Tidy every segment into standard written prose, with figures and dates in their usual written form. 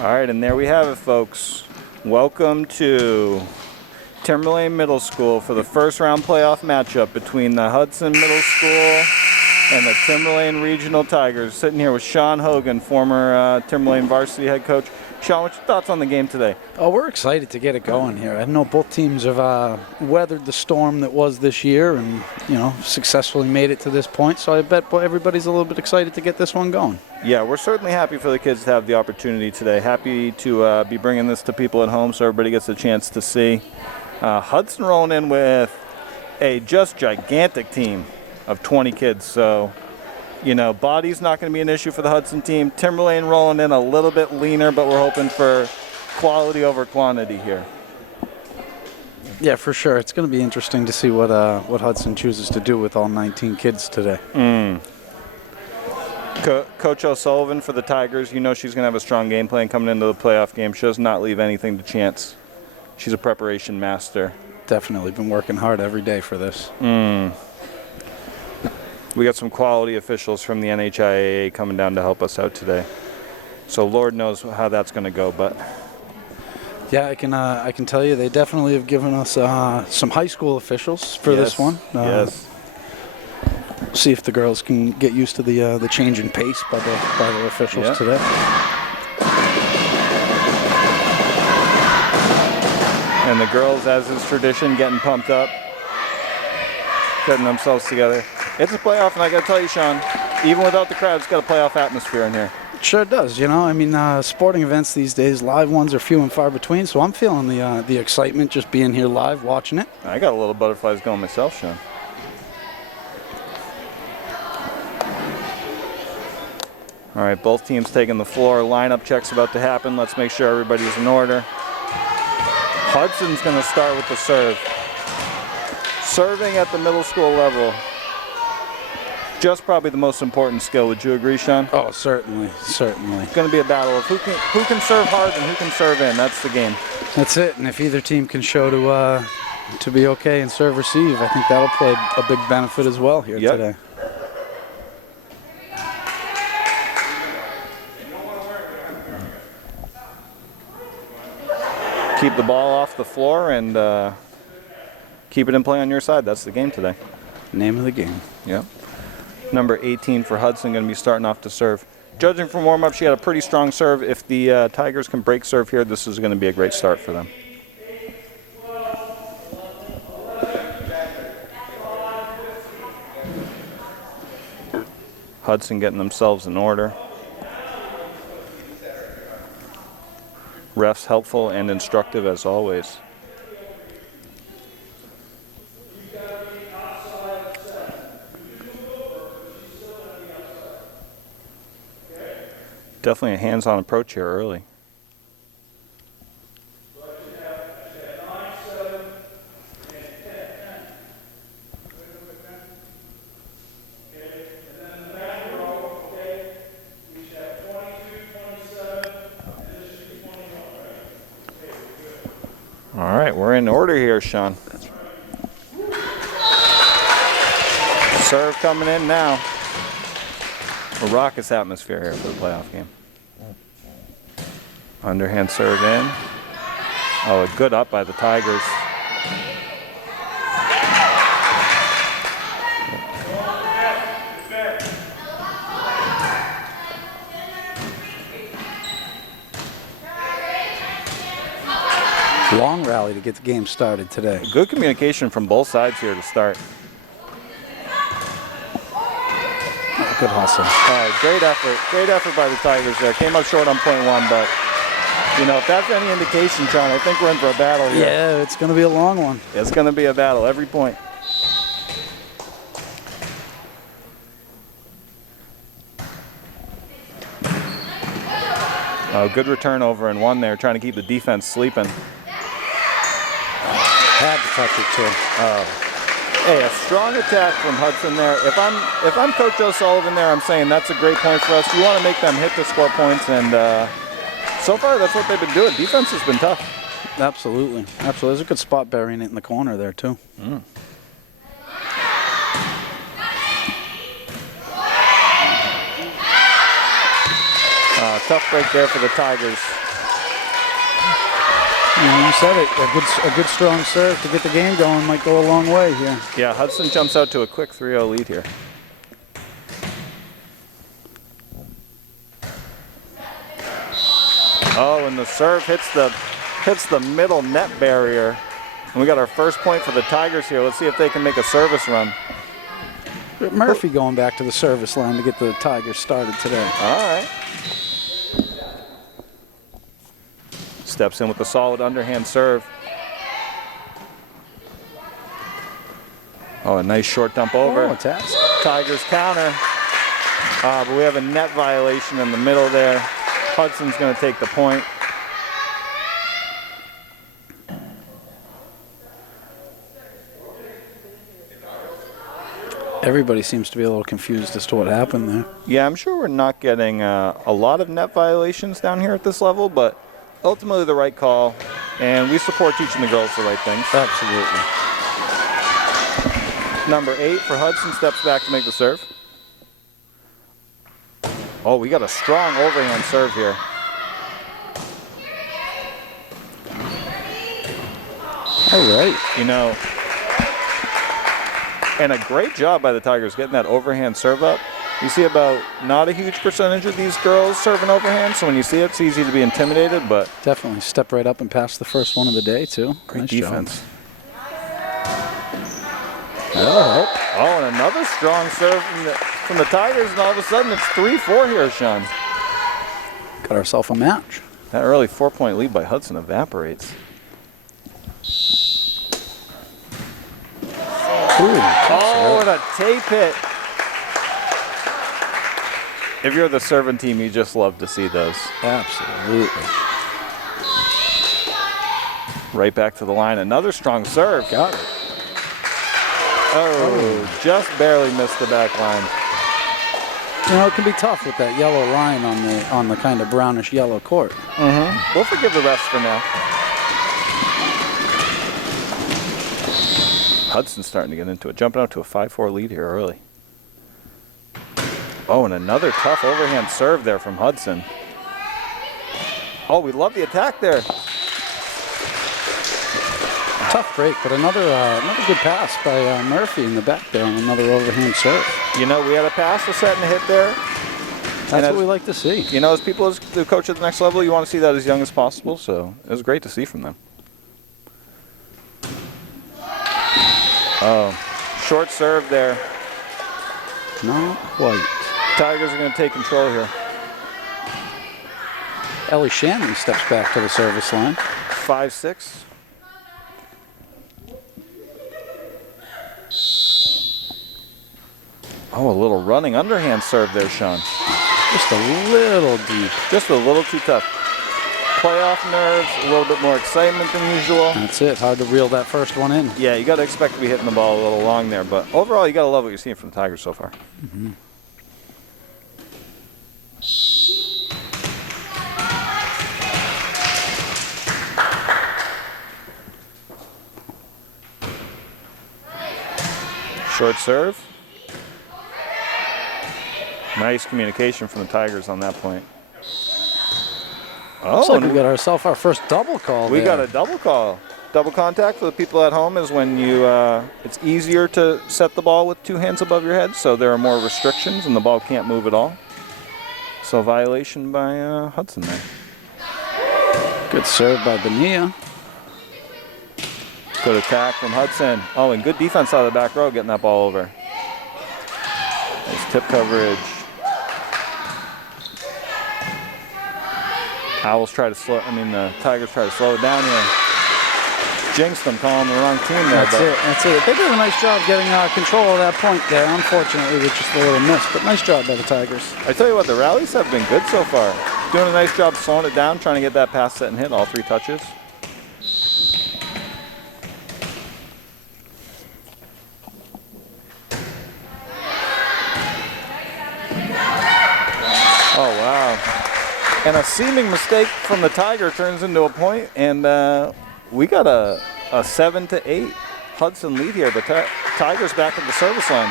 All right, and there we have it, folks. Welcome to Timberlane Middle School for the first round playoff matchup between the Hudson Middle School and the Timberlane Regional Tigers. Sitting here with Sean Hogan, former Timberlane varsity head coach. Sean, what's your thoughts on the game today? Oh, we're excited to get it going here. I know both teams have weathered the storm that was this year and, successfully made it to this point. So I bet everybody's a little bit excited to get this one going. Yeah, we're certainly happy for the kids to have the opportunity today. Happy to be bringing this to people at home so everybody gets a chance to see. Hudson rolling in with a just gigantic team of 20 kids. So, body's not going to be an issue for the Hudson team. Timberlane rolling in a little bit leaner, but we're hoping for quality over quantity here. Yeah, for sure. It's going to be interesting to see what Hudson chooses to do with all 19 kids today. Coach O'Sullivan for the Tigers, she's going to have a strong game plan coming into the playoff game. She does not leave anything to chance. She's a preparation master. Definitely been working hard every day for this. We got some quality officials from the NHIAA coming down to help us out today. So Lord knows how that's going to go, but yeah, I can tell you they definitely have given us some high school officials for this one. Yes. See if the girls can get used to the change in pace by the officials today. And the girls, as is tradition, getting pumped up, getting themselves together. It's a playoff, and I got to tell you, Sean, even without the crowd, it's got a playoff atmosphere in here. It sure does. Sporting events these days, live ones are few and far between, so I'm feeling the excitement just being here live, watching it. I got a little butterflies going myself, Sean. All right, both teams taking the floor. Lineup check's about to happen. Let's make sure everybody's in order. Hudson's going to start with the serve. Serving at the middle school level. Just probably the most important skill. Would you agree, Sean? Oh, certainly. It's going to be a battle of who can serve hard and who can serve in. That's the game. That's it. And if either team can show to be okay and serve receive, I think that'll play a big benefit as well here today. Keep the ball off the floor and keep it in play on your side. That's the game today. Name of the game. Yep. Number 18 for Hudson going to be starting off to serve. Judging from warm-up, she had a pretty strong serve. If the Tigers can break serve here, this is going to be a great start for them. Hudson getting themselves in order. Refs helpful and instructive as always. Definitely a hands-on approach here early. All right, we're in order here, Sean. Serve coming in now. A raucous atmosphere here for the playoff game. Underhand serve in. Oh, a good up by the Tigers. Long rally to get the game started today. Good communication from both sides here to start. Good hustle. All right, great effort by the Tigers there. Came up short on point one, but if that's any indication, Sean, I think we're in for a battle here. Yeah, it's going to be a long one. It's going to be a battle every point. Oh, good return over and one there, trying to keep the defense sleeping. Had to touch it too. Hey, a strong attack from Hudson there. If I'm Coach O'Sullivan there, I'm saying that's a great point for us. You want to make them hit to score points, and so far that's what they've been doing. Defense has been tough. Absolutely. There's a good spot burying it in the corner there too. Tough break there for the Tigers. You said it. A good strong serve to get the game going might go a long way here. Yeah, Hudson jumps out to a quick 3-0 lead here. Oh, and the serve hits the middle net barrier. And we got our first point for the Tigers here. Let's see if they can make a service run. Murphy going back to the service line to get the Tigers started today. All right. Steps in with a solid underhand serve. Oh, a nice short dump over. Oh, taps. Tigers counter. But we have a net violation in the middle there. Hudson's going to take the point. Everybody seems to be a little confused as to what happened there. Yeah, I'm sure we're not getting a lot of net violations down here at this level, but ultimately the right call, and we support teaching the girls the right things. Absolutely. Number 8 for Hudson steps back to make the serve. Oh, we got a strong overhand serve here. All right. You know, and a great job by the Tigers getting that overhand serve up. You see about not a huge percentage of these girls serving overhand, so when you see it, it's easy to be intimidated, but Definitely step right up and pass the first one of the day, too. great Nice defense. Job. Oh, and another strong serve from the Tigers, and all of a sudden it's 3-4 here, Sean. Got ourselves a match. That early 4-point lead by Hudson evaporates. Oh, and a tape hit. If you're the serving team, you just love to see those. Absolutely. Right back to the line. Another strong serve. Got it. Oh, just barely missed the back line. You know, it can be tough with that yellow line on the kind of brownish yellow court. Mm-hmm. We'll forgive the refs for now. Hudson's starting to get into it, jumping out to a 5-4 lead here early. Oh, and another tough overhand serve there from Hudson. Oh, we love the attack there. Tough break, but another good pass by Murphy in the back there on another overhand serve. You know, we had a pass, a set, and a hit there. That's what we like to see. You know, as people, as the coach at the next level, you want to see that as young as possible, so it was great to see from them. Oh, short serve there. Not quite. Tigers are going to take control here. Ellie Shanley steps back to the service line. 5-6. Oh, a little running underhand serve there, Sean. Just a little deep. Just a little too tough. Playoff nerves, a little bit more excitement than usual. That's it. Hard to reel that first one in. Yeah, you got to expect to be hitting the ball a little long there, but overall, you got to love what you're seeing from the Tigers so far. Mm-hmm. Short serve. Nice communication from the Tigers on that point. Oh, Looks like we got ourselves our first double call. We there. got a double call. Double contact for the people at home is when you, it's easier to set the ball with 2 hands above your head, so there are more restrictions and the ball can't move at all. So violation by Hudson there. Good serve by Bonilla. Good attack from Hudson. Oh, and good defense out of the back row getting that ball over. Nice tip coverage. Owls try to the Tigers try to slow it down here. Jinxed them, calling the wrong team there. That's it. They did a nice job getting control of that point there. Unfortunately, with just a little miss, but nice job by the Tigers. I tell you what, the rallies have been good so far. Doing a nice job slowing it down, trying to get that pass set and hit all 3 touches. Oh, wow. And a seeming mistake from the Tiger turns into a point, and we got a 7-8 Hudson lead here. The Tigers back at the service line.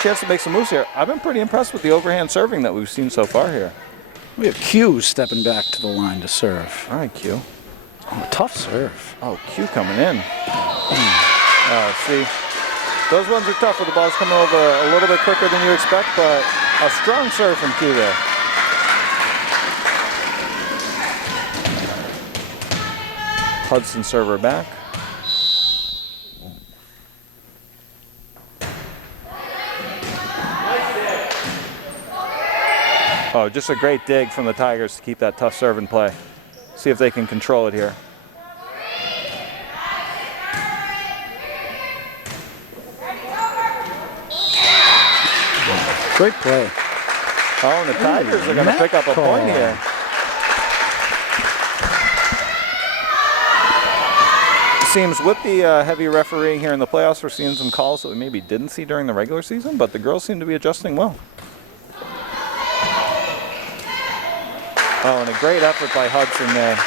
Chance to make some moves here. I've been pretty impressed with the overhand serving that we've seen so far here. We have Q stepping back to the line to serve. All right, Q. Oh, tough serve. Oh, Q coming in. Oh, see, those ones are tough with the balls coming over a little bit quicker than you expect, but a strong serve from Q there. Hudson server back. Oh, just a great dig from the Tigers to keep that tough serve in play. See if they can control it here. Great play. Oh, and the Tigers are going to pick up a point here. Seems with the heavy refereeing here in the playoffs, we're seeing some calls that we maybe didn't see during the regular season, but the girls seem to be adjusting well. Oh, and a great effort by Hudson there.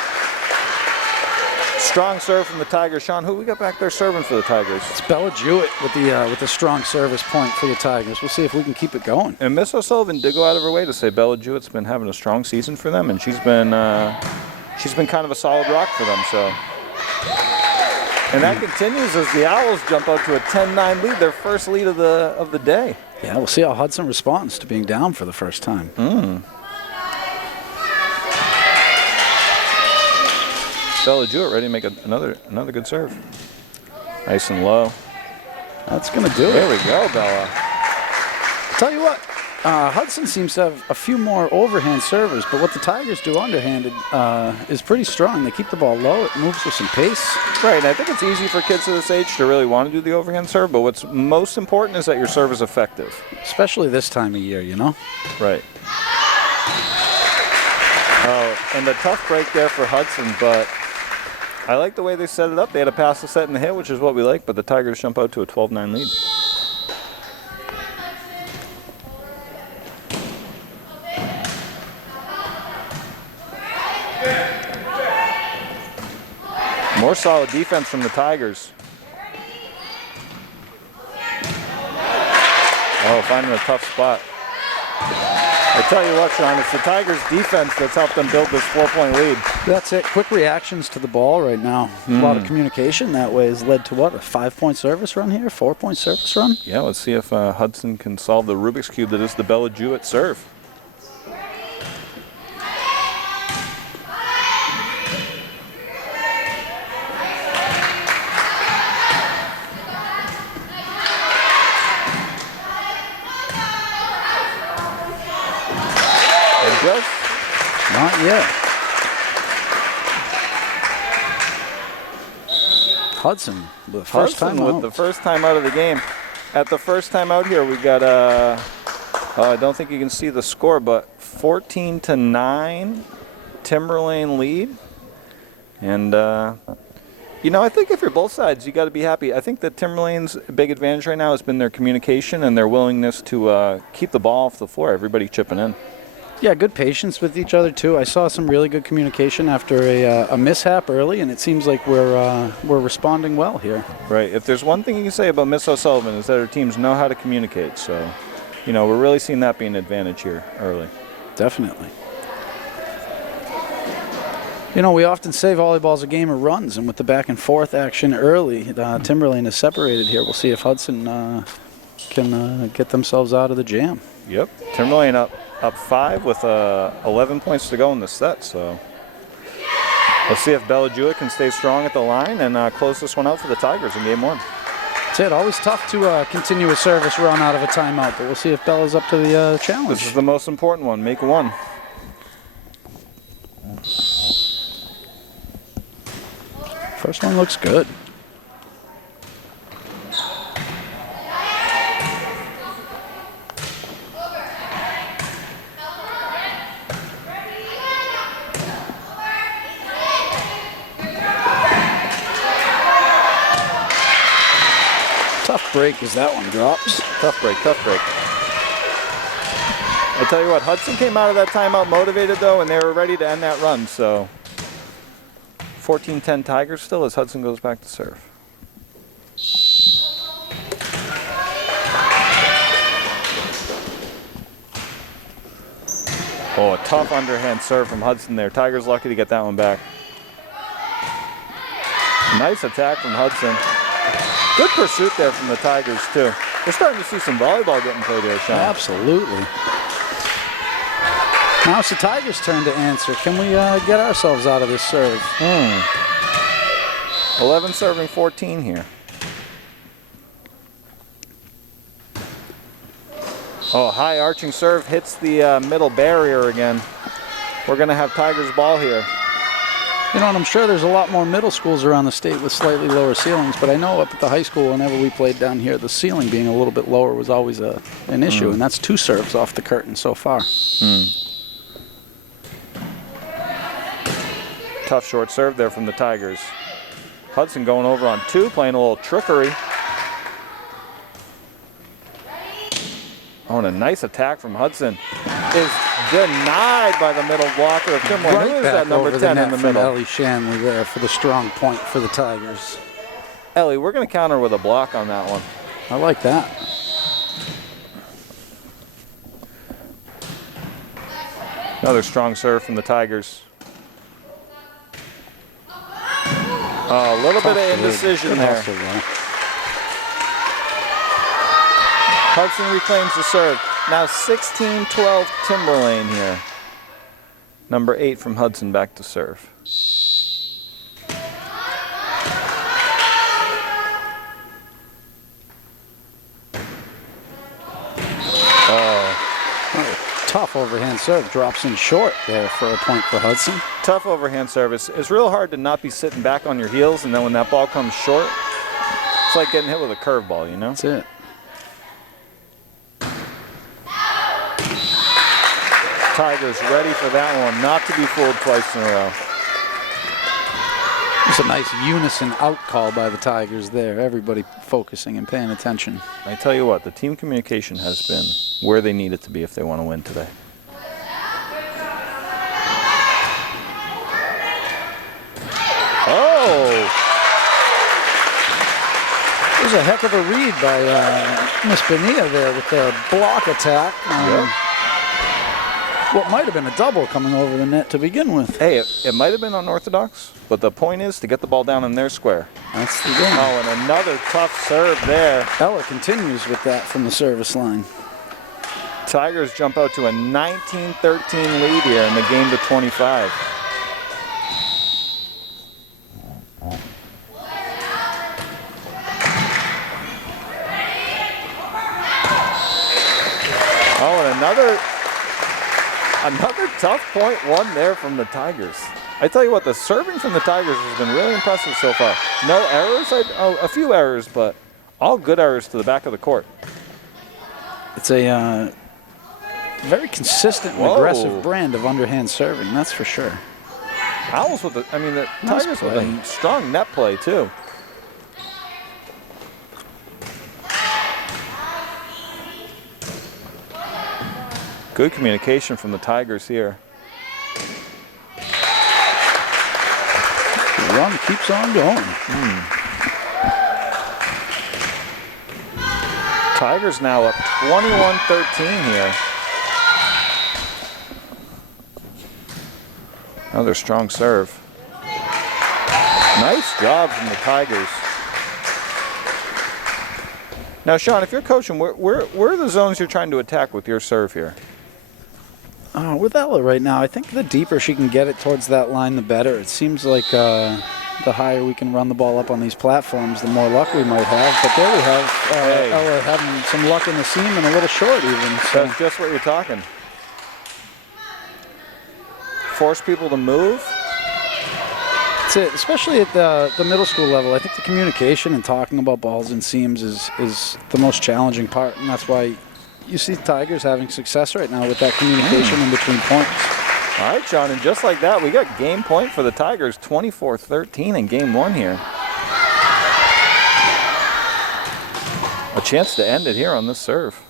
Strong serve from the Tigers. Sean, who we got back there serving for the Tigers? It's Bella Jewett with the strong service point for the Tigers. We'll see if we can keep it going. And Miss O'Sullivan did go out of her way to say Bella Jewett's been having a strong season for them, and she's been kind of a solid rock for them. So, and that continues as the Owls jump out to a 10-9 lead, their first lead of the day. Yeah, we'll see how Hudson responds to being down for the first time. Bella Jewett ready to make another good serve. Nice and low. That's going to do it. There we go, Bella. Tell you what, Hudson seems to have a few more overhand servers, but what the Tigers do underhanded is pretty strong. They keep the ball low. It moves with some pace. Right, and I think it's easy for kids of this age to really want to do the overhand serve, but what's most important is that your serve is effective. Especially this time of year, you know? Right. Oh, and a tough break there for Hudson, but I like the way they set it up. They had a pass, a set, and a hit, which is what we like, but the Tigers jump out to a 12-9 lead. More solid defense from the Tigers. Oh, finding a tough spot. I tell you what, Sean, it's the Tigers' defense that's helped them build this 4-point lead. That's it. Quick reactions to the ball right now. A lot of communication that way has led to what? A 5-point service run here? 4-point service run? Yeah, let's see if Hudson can solve the Rubik's Cube that is the Bella Jewett serve. Not yet. Hudson, the first time out. With the first time out of the game. At the first time out here, we got I don't think you can see the score, but 14-9, Timberlane lead. And you know, I think if you're both sides, you got to be happy. I think that Timberlane's big advantage right now has been their communication and their willingness to keep the ball off the floor. Everybody chipping in. Yeah, good patience with each other too. I saw some really good communication after a mishap early, and it seems like we're responding well here. Right. If there's one thing you can say about Miss O'Sullivan is that her teams know how to communicate. So, you know, we're really seeing that be an advantage here early. Definitely. You know, we often say volleyball's a game of runs, and with the back and forth action early, Timberlane is separated here. We'll see if Hudson can get themselves out of the jam. Yep. Timberlane up 5 with 11 points to go in the set. So let's see if Bella Jewett can stay strong at the line and close this one out for the Tigers in game 1. That's it. Always tough to continue a service run out of a timeout, but we'll see if Bella's up to the challenge. This is the most important one. Make 1. First one looks good. Tough break as that one drops. Tough break, tough break. I tell you what, Hudson came out of that timeout motivated though, and they were ready to end that run. So 14-10 Tigers still as Hudson goes back to serve. Oh, a tough underhand serve from Hudson there. Tigers lucky to get that one back. Nice attack from Hudson. Good pursuit there from the Tigers, too. We're starting to see some volleyball getting played here, Sean. Absolutely. Now it's the Tigers' turn to answer. Can we get ourselves out of this serve? 11 serving 14 here. Oh, high arching serve hits the middle barrier again. We're going to have Tigers ball here. You know, and I'm sure there's a lot more middle schools around the state with slightly lower ceilings, but I know up at the high school, whenever we played down here, the ceiling being a little bit lower was always an issue, and that's 2 serves off the curtain so far. Tough short serve there from the Tigers. Hudson going over on 2, playing a little trickery. Oh, and a nice attack from Hudson is denied by the middle blocker of Timberlane. Right Who is back that number over 10 the in the net from middle? Ellie Shanley there for the strong point for the Tigers. Ellie, we're going to counter with a block on that one. I like that. Another strong serve from the Tigers. Oh, a little bit of indecision Good there. hustle, though. Hudson reclaims the serve. Now 16-12 Timberlane here. Number 8 from Hudson back to serve. Tough overhand serve, drops in short there for a point for Hudson. Tough overhand service. It's real hard to not be sitting back on your heels, and then when that ball comes short, it's like getting hit with a curveball, you know? That's it. Tigers ready for that one, not to be fooled twice in a row. It's a nice unison out call by the Tigers there. Everybody focusing and paying attention. I tell you what, the team communication has been where they need it to be if they want to win today. Oh! It was a heck of a read by Miss Bonilla there with the block attack. What might have been a double coming over the net to begin with. Hey, it might have been unorthodox, but the point is to get the ball down in their square. That's the game. Oh, and another tough serve there. Ella continues with that from the service line. Tigers jump out to a 19-13 lead here in the game to 25. Oh, and another tough point won there from the Tigers. I tell you what, the serving from the Tigers has been really impressive so far. No errors, a few errors, but all good errors to the back of the court. It's a very consistent and aggressive brand of underhand serving, that's for sure. Howells with the Nice Tigers with play. a strong net play too. Good communication from the Tigers here. The run keeps on going. Tigers now up 21-13 here. Another strong serve. Nice job from the Tigers. Now, Sean, if you're coaching, where are the zones you're trying to attack with your serve here? With Ella right now, I think the deeper she can get it towards that line, the better. It seems like the higher we can run the ball up on these platforms, the more luck we might have. But there we have Ella having some luck in the seam and a little short even. So. That's just what you're talking. Force people to move. That's it, especially at the middle school level. I think the communication and talking about balls and seams is the most challenging part, and that's why you see Tigers having success right now with that communication in between points. All right, Sean, and just like that, we got game point for the Tigers, 24-13 in game 1 here. A chance to end it here on this serve.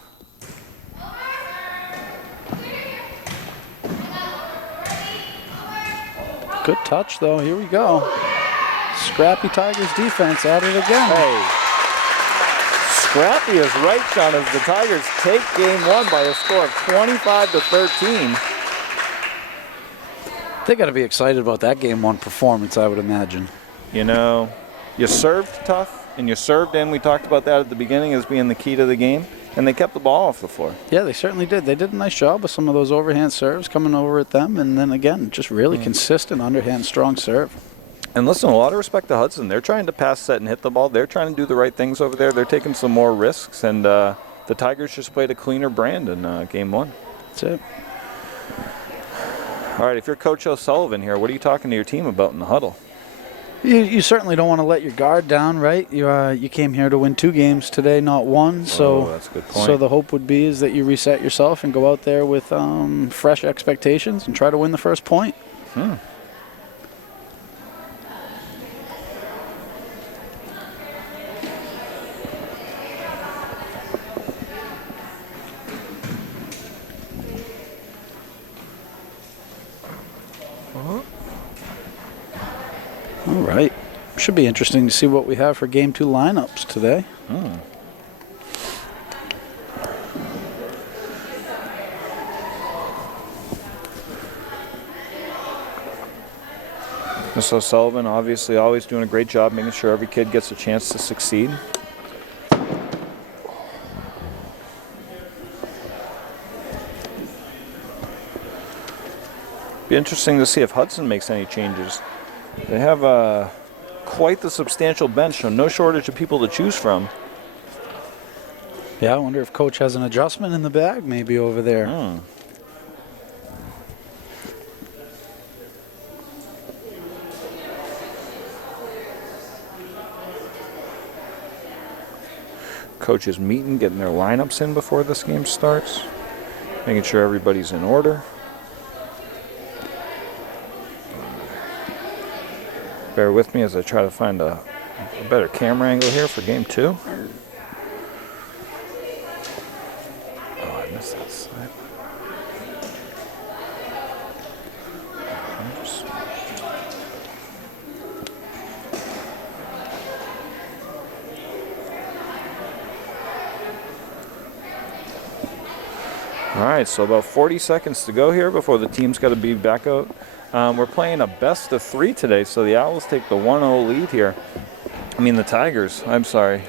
Good touch, though. Here we go. Scrappy Tigers defense at it again. Hey, scrappy is right, Sean, as the Tigers take game 1 by a score of 25-13. They got to be excited about that game 1 performance, I would imagine. You know, You served tough, and you served in. We talked about that at the beginning as being the key to the game, and they kept the ball off the floor. Yeah, they certainly did. They did a nice job with some of those overhand serves coming over at them, and then again, just really consistent underhand strong serve. And listen, a lot of respect to Hudson. They're trying to pass set and hit the ball. They're trying to do the right things over there. They're taking some more risks, and the Tigers just played a cleaner brand in Game 1. That's it. All right, if you're Coach O'Sullivan here, what are you talking to your team about in the huddle? You certainly don't want to let your guard down, right? You came here to win 2 games today, not 1. So that's a good point. So the hope would be is that you reset yourself and go out there with fresh expectations and try to win the first point. All right. Should be interesting to see what we have for Game 2 lineups today. Ms. O'Sullivan obviously always doing a great job making sure every kid gets a chance to succeed. Be interesting to see if Hudson makes any changes. They have quite the substantial bench, so no shortage of people to choose from. Yeah, I wonder if Coach has an adjustment in the bag maybe over there. Coach is meeting, getting their lineups in before this game starts, making sure everybody's in order. Bear with me as I try to find a better camera angle here for Game 2. Oh, I missed that side. All right, so about 40 seconds to go here before the team's got to be back out. We're playing a best of 3 today, so the Owls take the 1-0 lead here. I mean the Tigers. I'm sorry.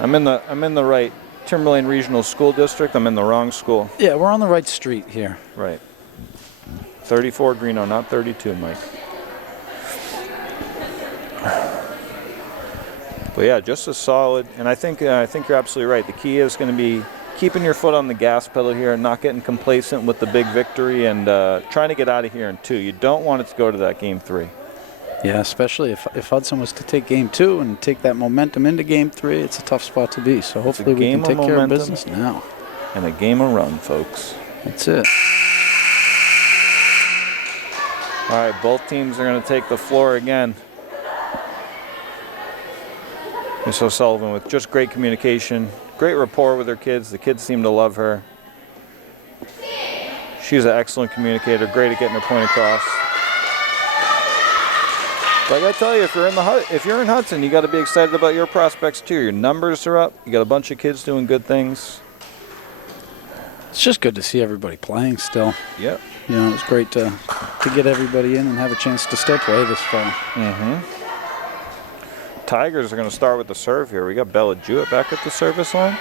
I'm in the right Timberlane Regional School District. I'm in the wrong school. Yeah, we're on the right street here. Right. 34 Greeno, not 32, Mike. But yeah, just a solid. And I think you're absolutely right. The key is going to be keeping your foot on the gas pedal here and not getting complacent with the big victory and trying to get out of here in 2. You don't want it to go to that Game 3. Yeah, especially if Hudson was to take Game 2 and take that momentum into Game 3, it's a tough spot to be. So hopefully we can take care of business now. And a game of run, folks. That's it. All right, both teams are going to take the floor again. Miss O'Sullivan with just great communication, great rapport with her kids. The kids seem to love her. She's an excellent communicator, great at getting her point across. But I gotta tell you, if you're in Hudson, you got to be excited about your prospects too. Your numbers are up. You got a bunch of kids doing good things. It's just good to see everybody playing still. Yep. You know, it's great to get everybody in and have a chance to still play this fall. Tigers are going to start with the serve here. We got Bella Jewett back at the service line.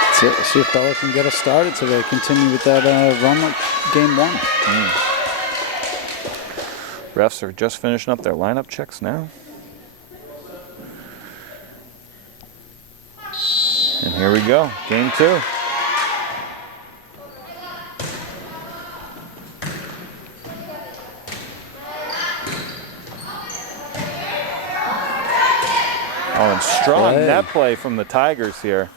That's it. Let's see if Bella can get us started today. Continue with that run like Game 1. Refs are just finishing up their lineup checks now. And here we go, Game 2. Oh, and strong net play from the Tigers here.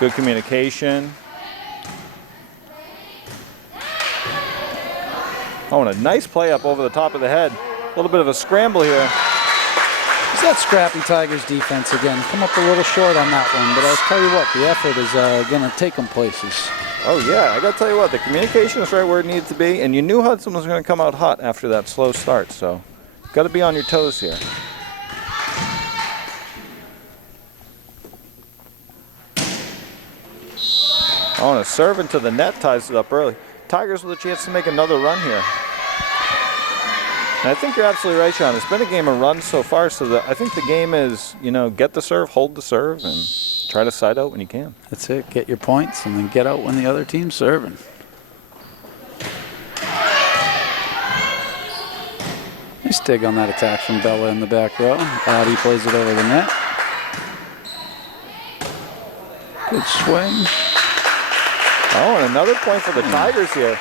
Good communication. Oh, and a nice play up over the top of the head. A little bit of a scramble here. It's that scrappy Tigers defense again. Come up a little short on that one, but I'll tell you what, the effort is going to take them places. Oh, yeah, I got to tell you what, the communication is right where it needs to be, and you knew Hudson was going to come out hot after that slow start, so got to be on your toes here. Oh, and a serve into the net ties it up early. Tigers with a chance to make another run here. And I think you're absolutely right, Sean. It's been a game of runs so far, so I think the game is, get the serve, hold the serve, and try to side out when you can. That's it. Get your points and then get out when the other team's serving. Nice dig on that attack from Bella in the back row. Addie plays it over the net. Good swing. Oh, and another point for the Tigers here.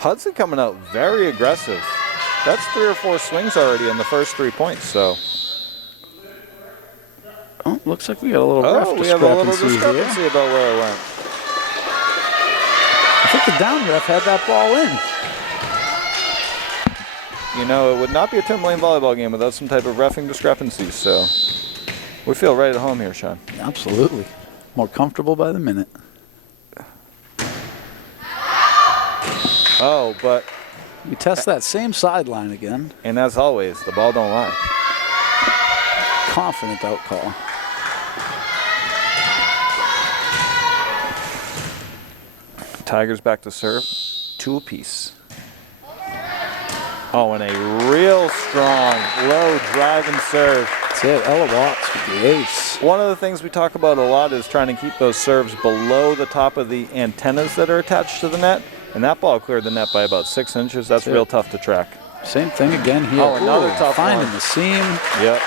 Hudson coming out very aggressive. That's 3 or 4 swings already in the first 3 points, so. Oh, looks like we got a little ref we have a little discrepancy here. about where it went. I think the down ref had that ball in. It would not be a Timberlane volleyball game without some type of reffing discrepancies, so we feel right at home here, Sean. Absolutely. More comfortable by the minute. Oh, but... We test that same sideline again. And as always, the ball don't lie. Confident out call. Tigers back to serve. 2 apiece. Oh, and a real strong, low driving serve. That's it. Ella Watts with the ace. One of the things we talk about a lot is trying to keep those serves below the top of the antennas that are attached to the net. And that ball cleared the net by about 6 inches. That's real tough to track. Same thing again here. Oh, another tough finding one. the seam. Yep.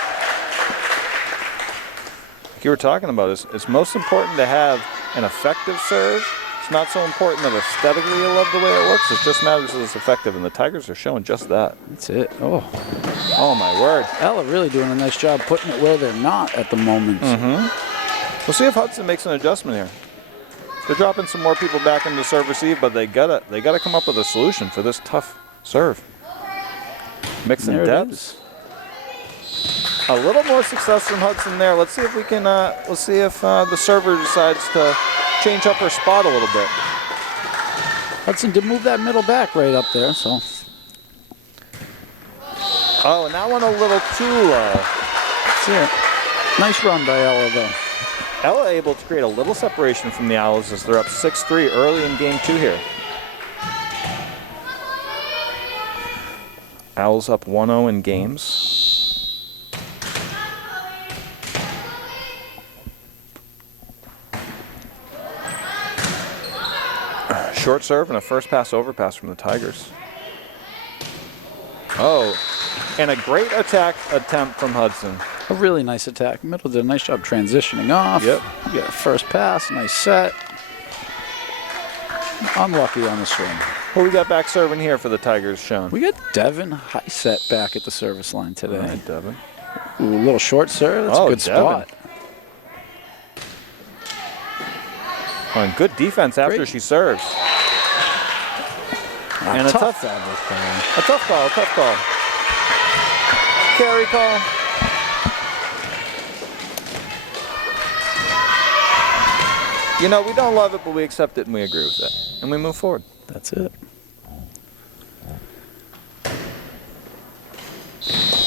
Like you were talking about, it's most important to have an effective serve. It's not so important that aesthetically you love the way it looks. It just matters that it's effective, and the Tigers are showing just that. That's it. Oh, my word. Ella really doing a nice job putting it where they're not at the moment. Mm-hmm. We'll see if Hudson makes an adjustment here. They're dropping some more people back into serve receive, but they gotta come up with a solution for this tough serve. Mixing depths. A little more success from Hudson there. Let's see if we can. Let's see if the server decides to change up her spot a little bit. Hudson did move that middle back right up there, so. Oh, and that one a little too low. That's it. Nice run by Ella though. Ella able to create a little separation from the Owls as they're up 6-3 early in game 2 here. Owls up 1-0 in games. Short serve and a first pass overpass from the Tigers. Oh, and a great attack attempt from Hudson. A really nice attack. Middle did a nice job transitioning off. Yep. You got a first pass, nice set. Unlucky on the swing. Who we got back serving here for the Tigers, Sean? We got Devin Highset back at the service line today. All right, Devin. Ooh, a little short serve. That's a good spot. Oh, and good defense after she serves. And a tough call. A tough call. Carry call. We don't love it, but we accept it and we agree with it. And we move forward. That's it.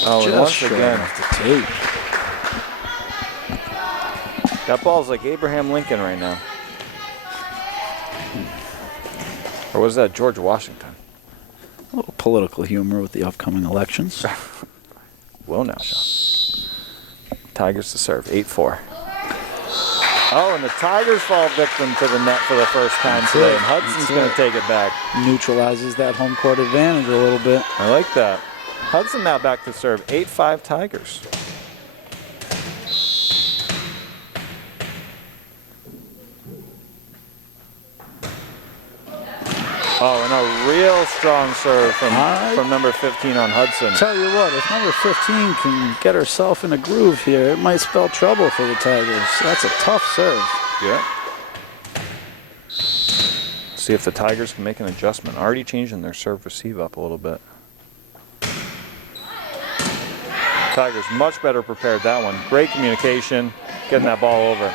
Oh, and once Just again, off the tape. that ball's like Abraham Lincoln right now. Or was that George Washington? A little political humor with the upcoming elections. Well now, Sean. Tigers to serve, 8-4. Oh, and the Tigers fall victim to the net for the first time today, and Hudson's going to take it back. Neutralizes that home court advantage a little bit. I like that. Hudson now back to serve, 8-5 Tigers. Oh, and a real strong serve from number 15 on Hudson. Tell you what, if number 15 can get herself in a groove here, it might spell trouble for the Tigers. That's a tough serve. Yeah. See if the Tigers can make an adjustment. Already changing their serve receive up a little bit. Tigers much better prepared that one. Great communication, getting that ball over.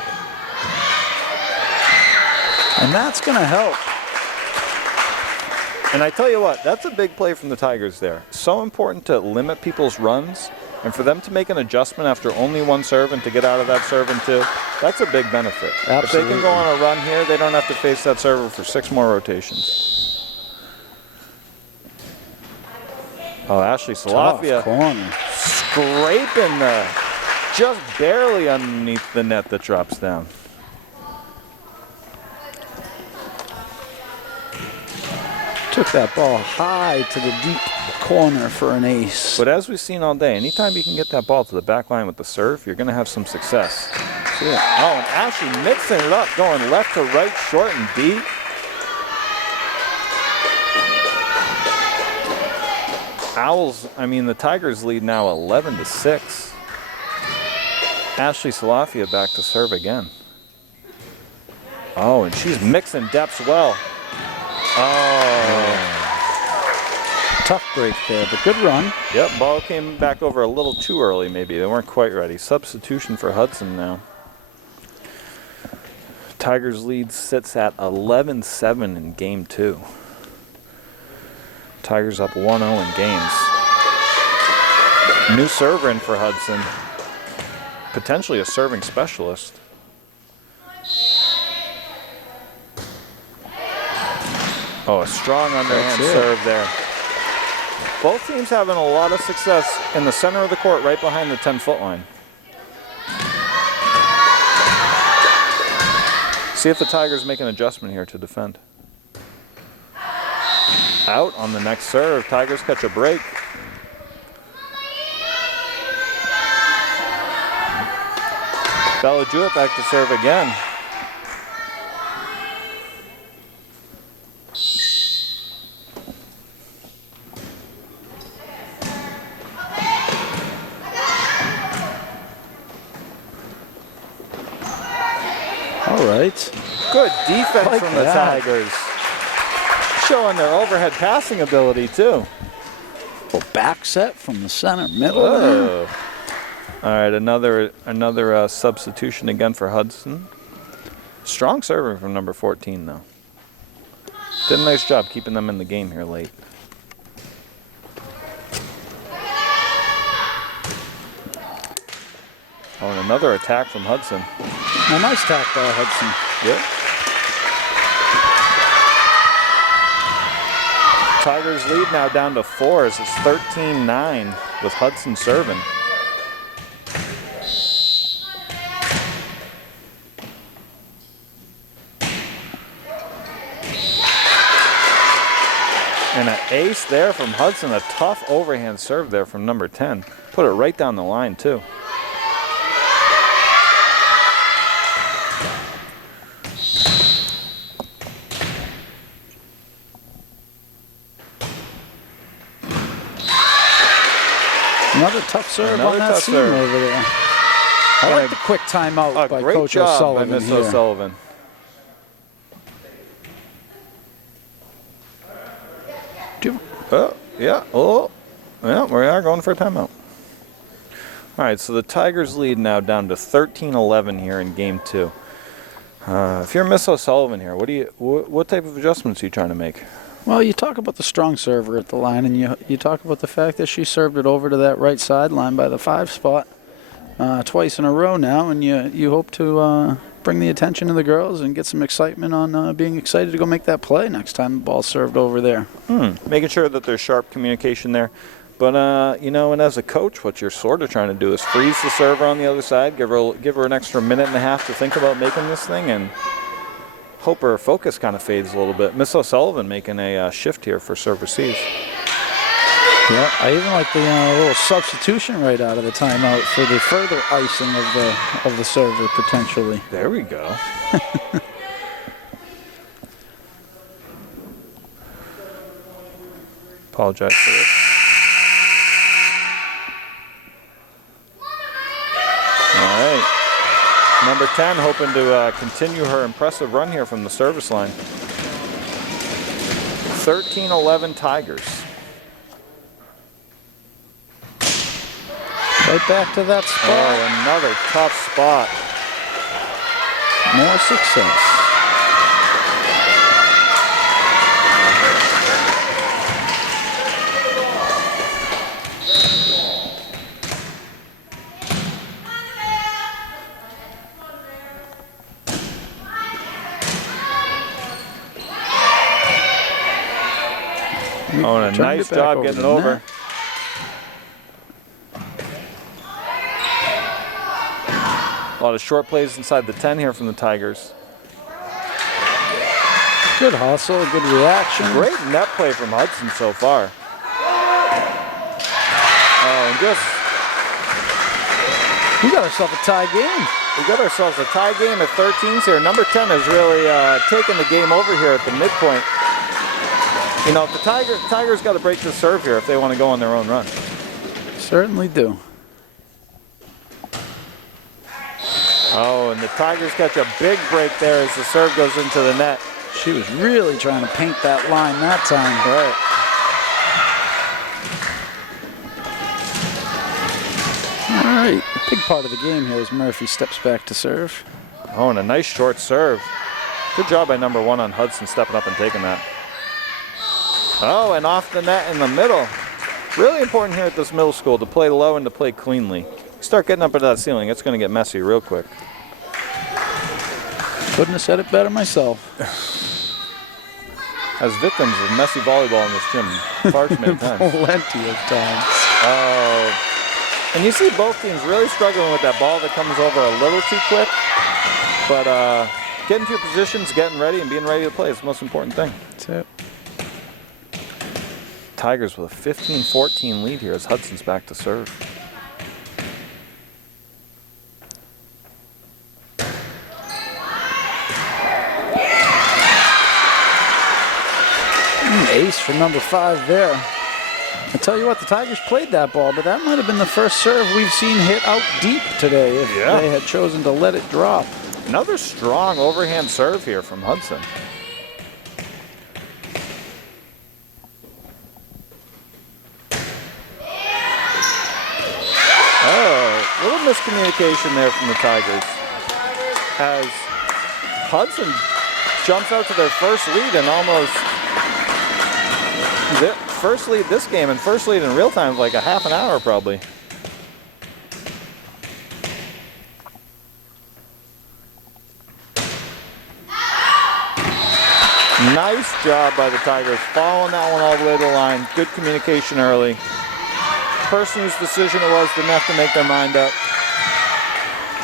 And that's going to help. And I tell you what, that's a big play from the Tigers there. So important to limit people's runs, and for them to make an adjustment after only one serve and to get out of that serve in 2, that's a big benefit. Absolutely. If they can go on a run here, they don't have to face that server for 6 more rotations. Oh, Ashley Tough Salafia corner. scraping just barely underneath the net that drops down. Took that ball high to the deep corner for an ace. But as we've seen all day, anytime you can get that ball to the back line with the serve, you're going to have some success. See it? Oh, and Ashley mixing it up, going left to right, short and deep. The Tigers lead now 11-6. Ashley Salafia back to serve again. Oh, and she's mixing depths well. Oh. Tough break there, but good run. Yep, ball came back over a little too early maybe. They weren't quite ready. Substitution for Hudson now. Tigers lead sits at 11-7 in game 2. Tigers up 1-0 in games. New server in for Hudson. Potentially a serving specialist. Oh, a strong underhand serve there. Both teams having a lot of success in the center of the court, right behind the 10-foot line. See if the Tigers make an adjustment here to defend. Out on the next serve. Tigers catch a break. Bella Jewett back to serve again. All right. Good defense Like from the that. Tigers. Showing their overhead passing ability too. Well, back set from the center middle. Oh. All right, another substitution again for Hudson. Strong server from number 14 though. Did a nice job keeping them in the game here late. Oh, and another attack from Hudson. A nice tack by Hudson. Yep. Tigers lead now down to 4 as it's 13-9 with Hudson serving. And an ace there from Hudson, a tough overhand serve there from number 10. Put it right down the line too. Another tough serve Another on that tough seam serve. over there. I like the quick timeout by Great Coach job O'Sullivan by Miss here. O'Sullivan. Oh, yeah. Oh, yeah, we are going for a timeout. All right, so the Tigers lead now down to 13-11 here in game 2. If you're Miss O'Sullivan here, what type of adjustments are you trying to make? Well, you talk about the strong server at the line, and you talk about the fact that she served it over to that right sideline by the 5 spot twice in a row now, and you hope to bring the attention of the girls and get some excitement on being excited to go make that play next time the ball's served over there. Making sure that there's sharp communication there. But, and as a coach, what you're sort of trying to do is freeze the server on the other side, give her an extra minute and a half to think about making this thing, and hope her focus kind of fades a little bit. Miss O'Sullivan making a shift here for serve receive. Yeah, I even like the little substitution right out of the timeout for the further icing of the server potentially. There we go. Apologize for this. All right. Number 10 hoping to continue her impressive run here from the service line. 13-11 Tigers. Right back to that spot. Oh, another tough spot. More success. Oh, and a Turned nice it back job over getting it the over. net. lot of short plays inside the 10 here from the Tigers. Good hustle, good reaction. Great net play from Hudson so far. Oh, and just... We got ourselves a tie game. We got ourselves a tie game at 13s here. Number 10 has really taken the game over here at the midpoint. You know, the Tigers got to break the serve here if they want to go on their own run. Certainly do. Oh, and the Tigers catch a big break there as the serve goes into the net. She was really trying to paint that line that time. Right. All right, a big part of the game here as Murphy steps back to serve. Oh, and a nice short serve. Good job by number 1 on Hudson stepping up and taking that. Oh, and off the net in the middle. Really important here at this middle school to play low and to play cleanly. Start getting up into that ceiling, it's going to get messy real quick. Couldn't have said it better myself. As victims of messy volleyball in this gym, far too many times. Plenty of times. Oh. And you see both teams really struggling with that ball that comes over a little too quick. But getting to your positions, getting ready, and being ready to play is the most important thing. That's it. Tigers with a 15-14 lead here as Hudson's back to serve. Ace for number 5 there. I tell you what, the Tigers played that ball, but that might have been the first serve we've seen hit out deep today if they had chosen to let it drop. Another strong overhand serve here from Hudson. Oh, a little miscommunication there from the Tigers as Hudson jumps out to their first lead and almost first lead this game and first lead in real time, like a half an hour probably. Nice job by the Tigers, following that one all the way to the line. Good communication early. Person whose decision it was didn't have to make their mind up.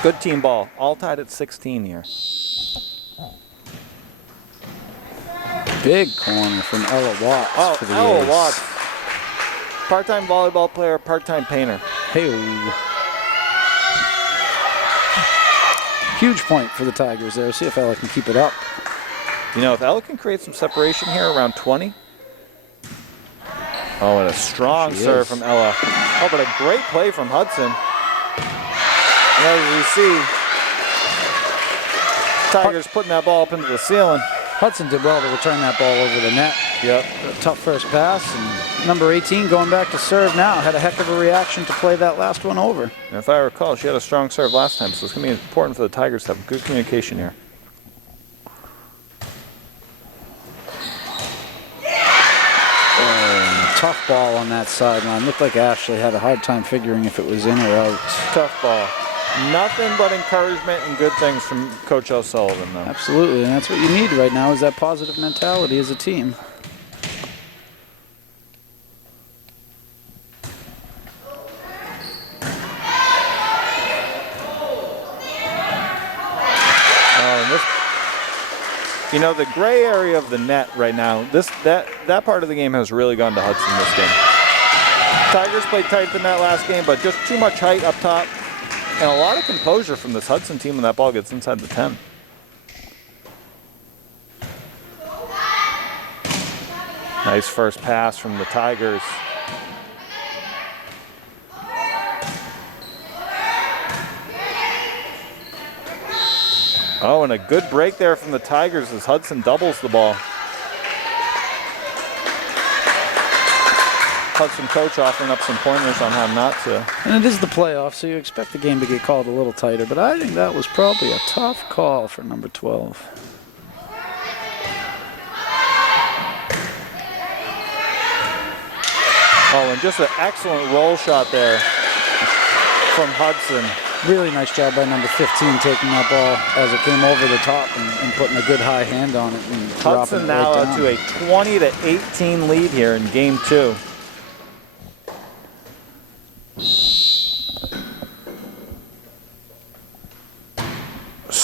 Good team ball, all tied at 16 here. Big corner from Ella Watts for the Ella ace. Watts. Part-time volleyball player, part-time painter. Hey. Huge point for the Tigers there. See if Ella can keep it up. You know, if Ella can create some separation here around 20. Oh, and a strong serve from Ella. Oh, but a great play from Hudson. And as you see, Tigers putting that ball up into the ceiling. Hudson did well to return that ball over the net. Yep. A tough first pass. And number 18 going back to serve now. Had a heck of a reaction to play that last one over. And if I recall, she had a strong serve last time, so it's going to be important for the Tigers to have good communication here. Tough ball on that sideline. Looked like Ashley had a hard time figuring if it was in or out. Tough ball. Nothing but encouragement and good things from Coach O'Sullivan, though. Absolutely, and that's what you need right now is that positive mentality as a team. You know, the gray area of the net right now, that part of the game has really gone to Hudson this game. Tigers played tight in that last game, but just too much height up top and a lot of composure from this Hudson team when that ball gets inside the 10. Nice first pass from the Tigers. Oh, and a good break there from the Tigers as Hudson doubles the ball. Hudson coach offering up some pointers on how not to. And it is the playoffs, so you expect the game to get called a little tighter, but I think that was probably a tough call for number 12. Oh, and just an excellent roll shot there from Hudson. Really nice job by number 15 taking that ball as it came over the top and putting a good high hand on it. And Hudson now right to a 20-18 lead here in game 2.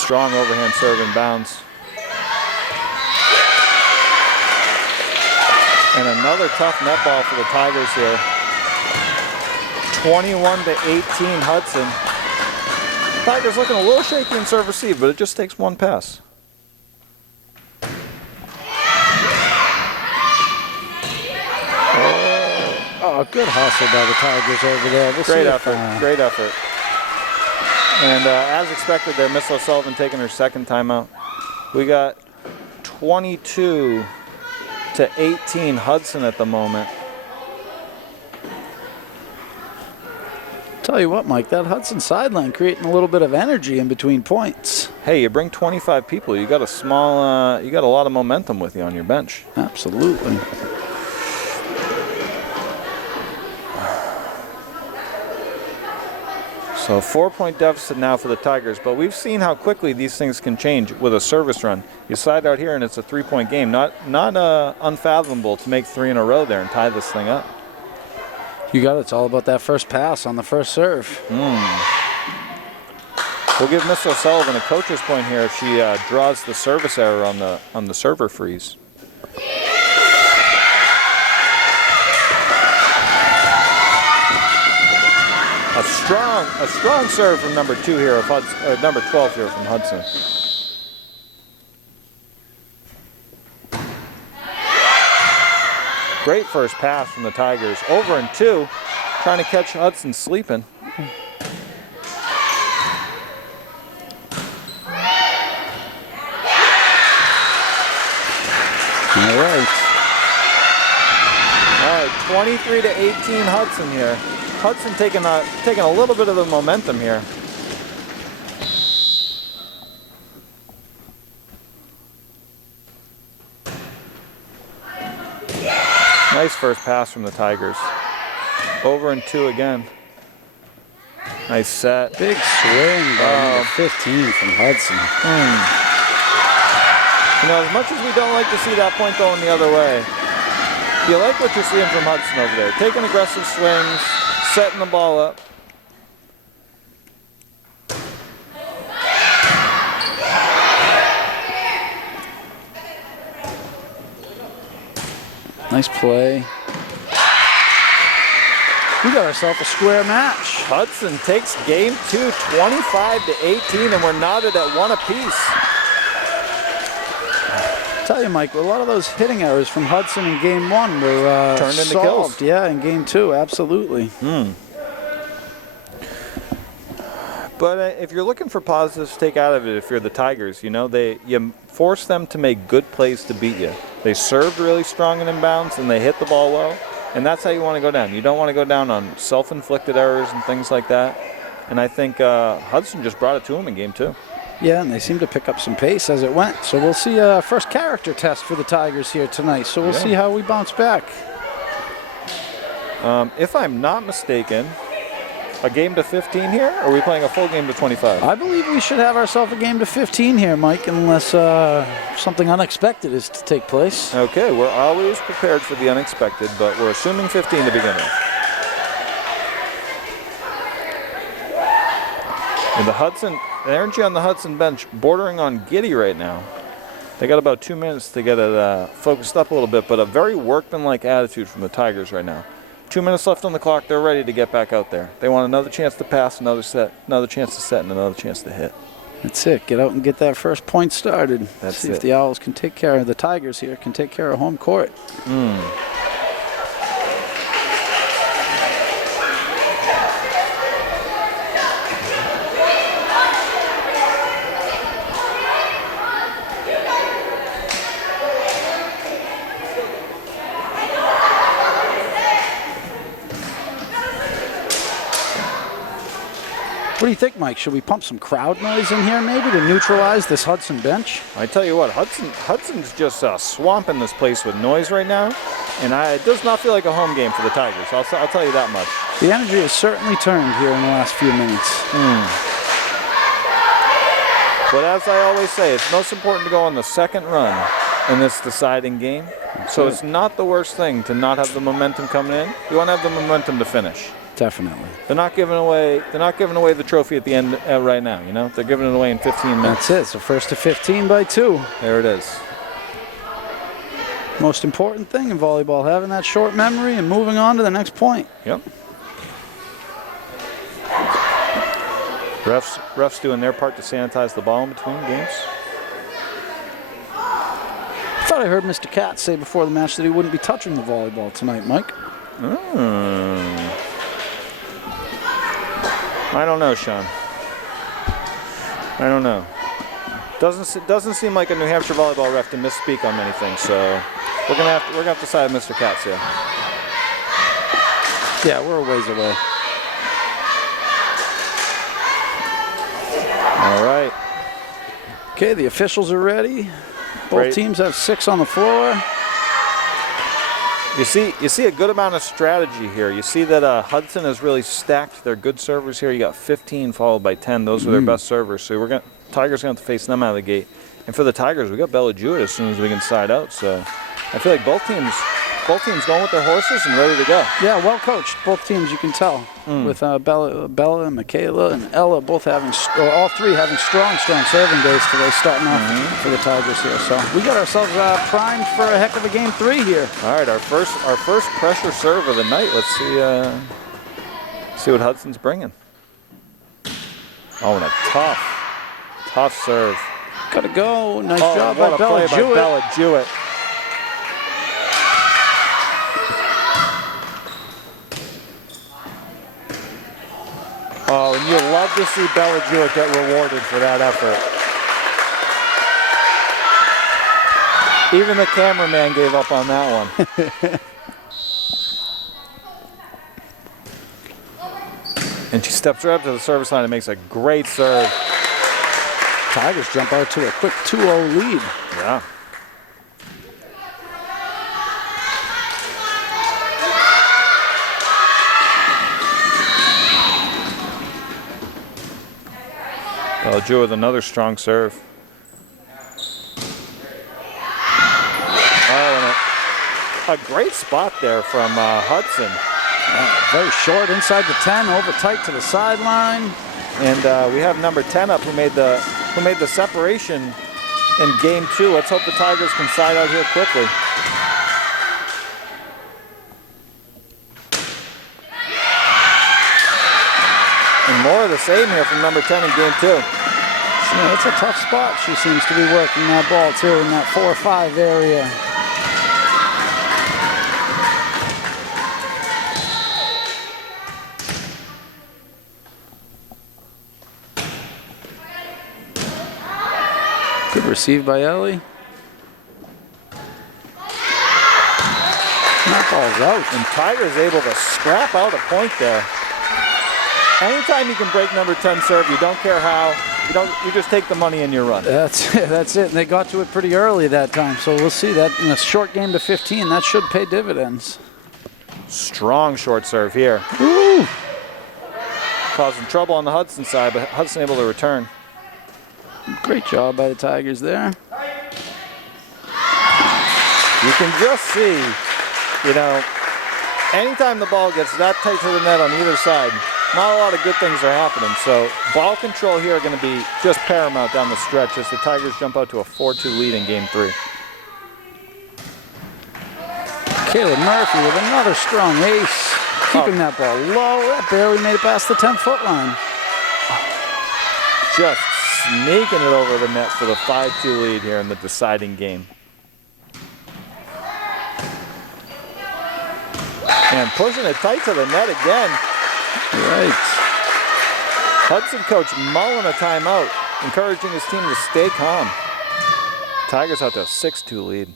Strong overhand serve and bounce. And another tough net ball for the Tigers here. 21-18 Hudson. Tigers looking a little shaky in serve receive, but it just takes one pass. Oh, good hustle by the Tigers over there. Great effort, great effort. And as expected there, Miss O'Sullivan taking her second timeout. We got 22-18 Hudson at the moment. Tell you what, Mike, that Hudson sideline creating a little bit of energy in between points. Hey, you bring 25 people, you got a small, you got a lot of momentum with you on your bench. Absolutely. So 4-point deficit now for the Tigers, but we've seen how quickly these things can change with a service run. You slide out here and it's a 3-point game. Not unfathomable to make 3 in a row there and tie this thing up. You got it. It's all about that first pass on the first serve. We'll give Miss O'Sullivan a coach's point here if she draws the service error on the server freeze. A strong serve from number 2 here of Hudson, number 12 here from Hudson. Great first pass from the Tigers. Over and 2, trying to catch Hudson sleeping. All right, 23-18 Hudson here. Hudson taking a little bit of the momentum here. Nice first pass from the Tigers. Over and 2 again. Nice set. big swing by number 15 from Hudson. You know, as much as we don't like to see that point going the other way, you like what you're seeing from Hudson over there. Taking aggressive swings, setting the ball up. Nice play. We got ourselves a square match. Hudson takes game 2, 25-18, and we're knotted at 1 apiece. Tell you, Mike, a lot of those hitting errors from Hudson in game 1 were turned into solved. kills. Yeah, in game 2, absolutely. But if you're looking for positives to take out of it, if you're the Tigers, you know, you force them to make good plays to beat you. They served really strong and inbounds, and they hit the ball well, and that's how you want to go down. You don't want to go down on self-inflicted errors and things like that. And I think Hudson just brought it to him in game 2. Yeah, and they seem to pick up some pace as it went. So we'll see a first character test for the Tigers here tonight. So we'll see how we bounce back. If I'm not mistaken, a game to 15 here, or are we playing a full game to 25? I believe we should have ourselves a game to 15 here, Mike, unless something unexpected is to take place. Okay, we're always prepared for the unexpected, but we're assuming 15 to begin with. And the energy on the Hudson bench bordering on giddy right now. They got about 2 minutes to get it focused up a little bit, but a very workmanlike attitude from the Tigers right now. 2 minutes left on the clock. They're ready to get back out there. They want another chance to pass, another chance to set, and another chance to hit. That's it. Get out and get that first point started. That's see it. if the Owls can take care of the Tigers here, can take care of home court. What do you think, Mike? Should we pump some crowd noise in here maybe to neutralize this Hudson bench? I tell you what, Hudson's just swamping this place with noise right now, and it does not feel like a home game for the Tigers. I'll tell you that much. The energy has certainly turned here in the last few minutes. But as I always say, it's most important to go on the second run in this deciding game. So it's not the worst thing to not have the momentum coming in. You want to have the momentum to finish. Definitely. They're not giving away the trophy at the end right now. You know, they're giving it away in 15 minutes. That's it. So first to 15 by 2. There it is. Most important thing in volleyball, having that short memory and moving on to the next point. Yep. Refs doing their part to sanitize the ball in between games. I thought I heard Mr. Katz say before the match that he wouldn't be touching the volleyball tonight, Mike. I don't know, Sean. I don't know. Doesn't seem like a New Hampshire volleyball ref to misspeak on many things. So we're gonna have to side with Mr. Katz here. Yeah, we're a ways away. All right. Okay, the officials are ready. Both Great. teams have 6 on the floor. You see a good amount of strategy here. You see that Hudson has really stacked their good servers here. You got 15 followed by 10. Those are their best servers. So Tigers going to have to face them out of the gate. And for the Tigers, we got Bella Jewett as soon as we can side out. So I feel like both teams going with their horses and ready to go. Yeah, well coached. Both teams, you can tell. With Bella and Michaela and Ella both having, or all three having strong serving days today, starting off for the Tigers here. So we got ourselves primed for a heck of a game 3 here. All right, our first pressure serve of the night. Let's see what Hudson's bringing. Oh, and a tough serve. Gotta go. Nice job what by a Bella play Jewett. by Bella Jewett. Oh, and you'll love to see Bella Jewett get rewarded for that effort. Even the cameraman gave up on that one. And she steps right up to the service line and makes a great serve. Tigers jump out to a quick 2-0 lead. Yeah. Bella Jewett with another strong serve. Oh, and a great spot there from Hudson. Very short inside the 10, over tight to the sideline. And we have number 10 up who made the separation in game 2. Let's hope the Tigers can side out here quickly. And more of the same here from number 10 in game 2. Yeah, it's a tough spot. She seems to be working that ball too in that 4-5 area. Good receive by Ellie. That ball's out. And Tigers able to scrap out a point there. Anytime you can break number 10 serve, you don't care how. You just take the money and you run. That's it. And they got to it pretty early that time. So we'll see that in a short game to 15. That should pay dividends. Strong short serve here. Ooh. Causing trouble on the Hudson side, but Hudson able to return. Great job by the Tigers there. You can just see, anytime the ball gets that tight to the net on either side, not a lot of good things are happening. So ball control here are going to be just paramount down the stretch as the Tigers jump out to a 4-2 lead in game 3. Caleb Murphy with another strong ace. Keeping that ball low. That barely made it past the 10-foot line. Just sneaking it over the net for the 5-2 lead here in the deciding game. And pushing it tight to the net again. Right. Hudson coach mulling a timeout, encouraging his team to stay calm. Tigers out to a 6-2 lead.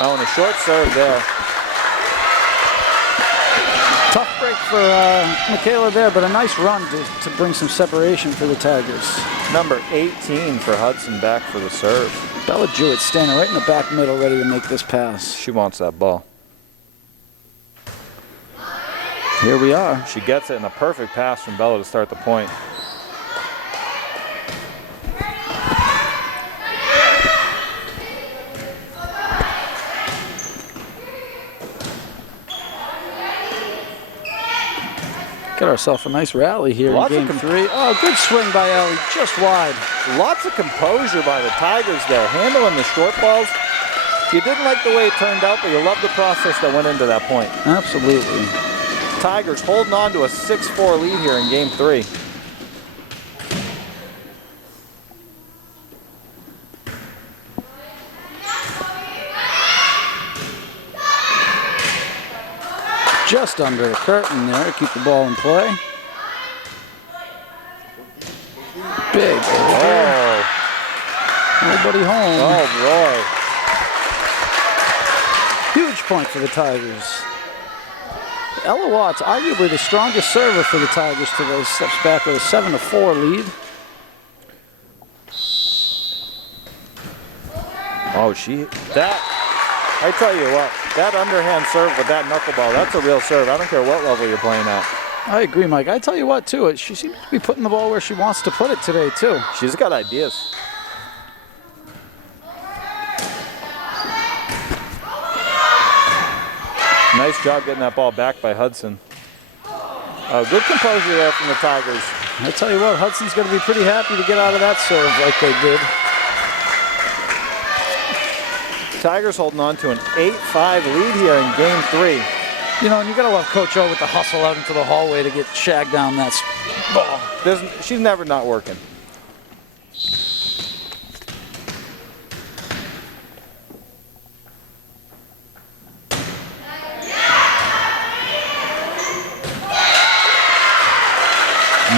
Oh, and a short serve there. Tough break for Michaela there, but a nice run to bring some separation for the Tigers. Number 18 for Hudson back for the serve. Bella Jewett standing right in the back middle ready to make this pass. She wants that ball. Here we are. She gets it in a perfect pass from Bella to start the point. Get ourselves a nice rally here Lots in of game 3. Oh, good swing by Ellie, just wide. Lots of composure by the Tigers there, handling the short balls. You didn't like the way it turned out, but you loved the process that went into that point. Absolutely. Tigers holding on to a 6-4 lead here in game 3. Just under the curtain there to keep the ball in play. Big. Oh. Nobody home. Oh, boy. Huge point for the Tigers. Ella Watts, arguably the strongest server for the Tigers today, steps back with a 7-4 lead. Oh, I tell you what, that underhand serve with that knuckleball, that's a real serve. I don't care what level you're playing at. I agree, Mike. I tell you what, too, she seems to be putting the ball where she wants to put it today, too. She's got ideas. Nice job getting that ball back by Hudson. Good composure there from the Tigers. I tell you what, Hudson's going to be pretty happy to get out of that serve like they did. Tigers holding on to an 8-5 lead here in game 3. You know, and you got to love Coach O with the hustle out into the hallway to get shagged down that ball. She's never not working.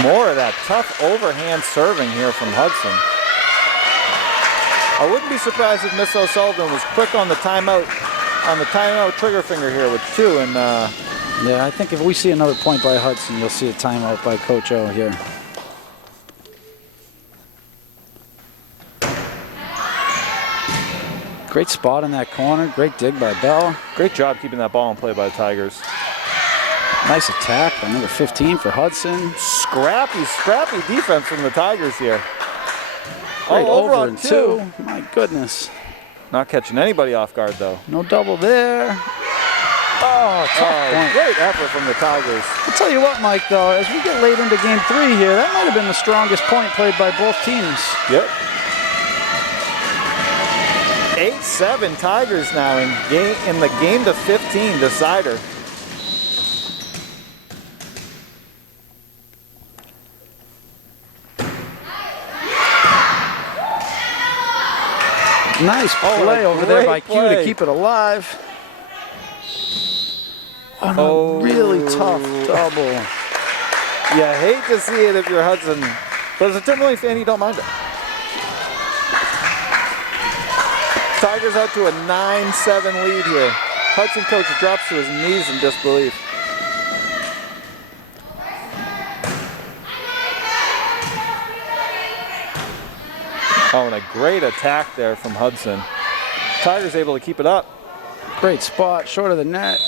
More of that tough overhand serving here from Hudson. I wouldn't be surprised if Miss O'Sullivan was quick on the timeout trigger finger here with 2. And yeah, I think if we see another point by Hudson, you'll see a timeout by Coach O here. Great spot in that corner. Great dig by Bell. Great job keeping that ball in play by the Tigers. Nice attack by number 15 for Hudson. Scrappy defense from the Tigers here. Great over on and 2. My goodness. Not catching anybody off guard, though. No double there. Oh, tough point. Great effort from the Tigers. I'll tell you what, Mike, though, as we get late into game 3 here, that might have been the strongest point played by both teams. Yep. 8-7 Tigers now in the game to 15 decider. Nice play over there by Q to keep it alive. Oh, really tough double. You hate to see it if you're Hudson, but as a Timberlake fan, you don't mind it. Tigers out to a 9-7 lead here. Hudson coach drops to his knees in disbelief. Oh, and a great attack there from Hudson. Tigers able to keep it up. Great spot, short of the net.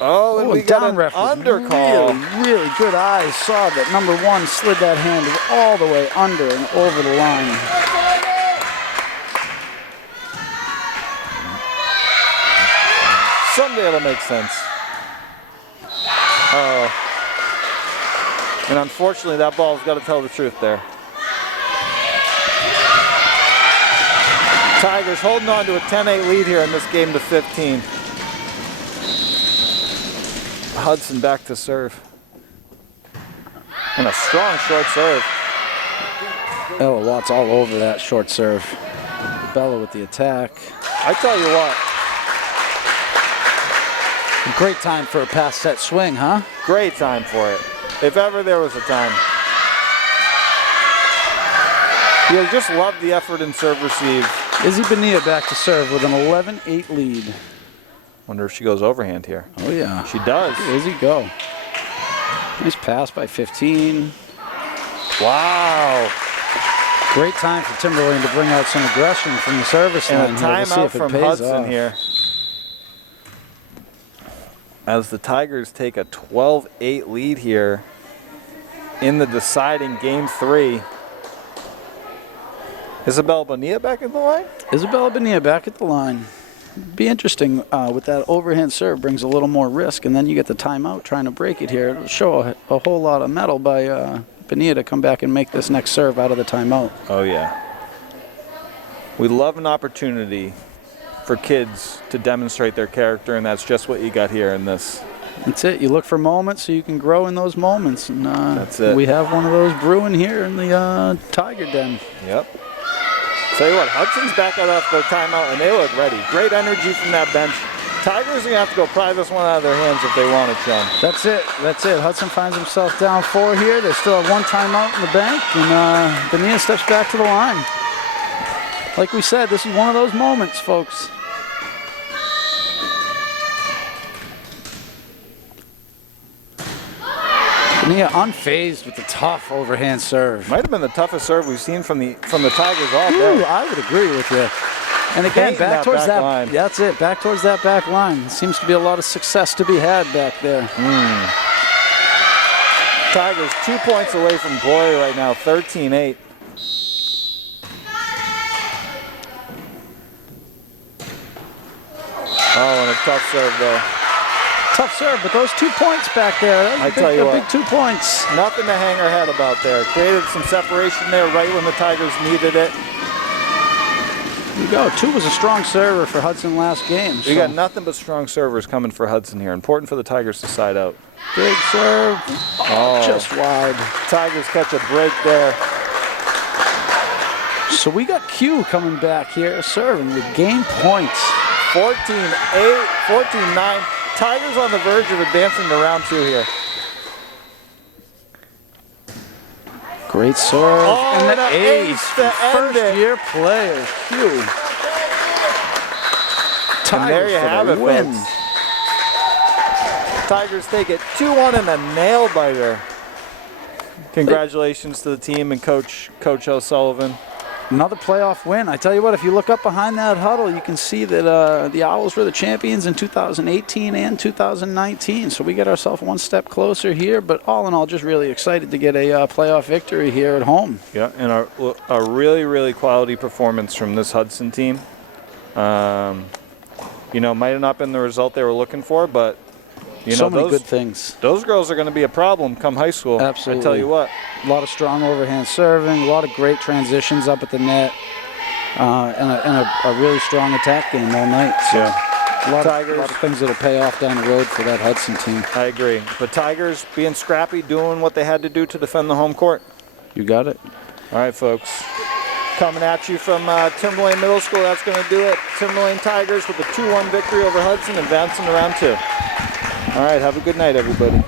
Oh, and we got an undercall. Really good eyes. Saw that number 1 slid that hand all the way under and over the line. Someday it'll make sense. Oh. And unfortunately, that ball's got to tell the truth there. Tigers holding on to a 10-8 lead here in this game to 15. Hudson back to serve. And a strong short serve. Ella Watts all over that short serve. Bella with the attack. I tell you what. A great time for a pass set swing, huh? Great time for it. If ever there was a time. You just love the effort in serve receive. Izzy Bonilla back to serve with an 11-8 lead. Wonder if she goes overhand here. Oh, yeah. She does. Izzy go. Nice pass by 15. Wow. Great time for Timberlane to bring out some aggression from the service line. And a timeout from Hudson here. As the Tigers take a 12-8 lead here in the deciding game 3. Isabella Bonilla back at the line? Isabella Bonilla back at the line. be interesting with that overhand serve. Brings a little more risk, and then you get the timeout trying to break it here. It'll show a whole lot of mettle by Bonilla to come back and make this next serve out of the timeout. Oh, yeah. We love an opportunity for kids to demonstrate their character, and that's just what you got here in this. That's it. You look for moments so you can grow in those moments. And that's it. We have one of those brewing here in the Tiger Den. Yep. Tell you what, Hudson's back out after their timeout, and they look ready. Great energy from that bench. Tigers are going to have to go pry this one out of their hands if they want it, John. That's it. That's it. Hudson finds himself down 4 here. They still have 1 timeout in the bank, and Bonilla steps back to the line. Like we said, this is one of those moments, folks. Bonilla unfazed with the tough overhand serve. Might have been the toughest serve we've seen from the Tigers all day. Ooh, I would agree with you. And again, Painting back towards that line. That's it. Back towards that back line. Seems to be a lot of success to be had back there. Tigers 2 points away from glory right now, 13-8. Oh, and a tough serve there. Tough serve, but those 2 points back there. I tell you what, big 2 points. Nothing to hang our head about there. Created some separation there right when the Tigers needed it. There you go. 2 was a strong server for Hudson last game. We got nothing but strong servers coming for Hudson here. Important for the Tigers to side out. Big serve. Oh, just wide. Tigers catch a break there. So we got Q coming back here, serving with game points. 14-8, 14-9. Tigers on the verge of advancing to round 2 here. Great serve. Oh, and the ace to end it. First-year player, Q. Tigers And there you have it, win. folks. Tigers take it 2-1 in a nail-biter. Congratulations to the team and Coach O'Sullivan. Another playoff win. I tell you what, if you look up behind that huddle, you can see that the Owls were the champions in 2018 and 2019. So we get ourselves one step closer here. But all in all, just really excited to get a playoff victory here at home. Yeah, and a really, really quality performance from this Hudson team. You know, might have not been the result they were looking for, but you know, so many good things. Those girls are going to be a problem come high school. Absolutely. I tell you what. A lot of strong overhand serving, a lot of great transitions up at the net, and a really strong attack game all night. So yeah. a lot of things that'll pay off down the road for that Hudson team. I agree. But Tigers being scrappy, doing what they had to do to defend the home court. You got it. All right, folks. Coming at you from Timberlane Middle School, that's going to do it. Timberlane Tigers with a 2-1 victory over Hudson, advancing to round 2. All right, have a good night, everybody.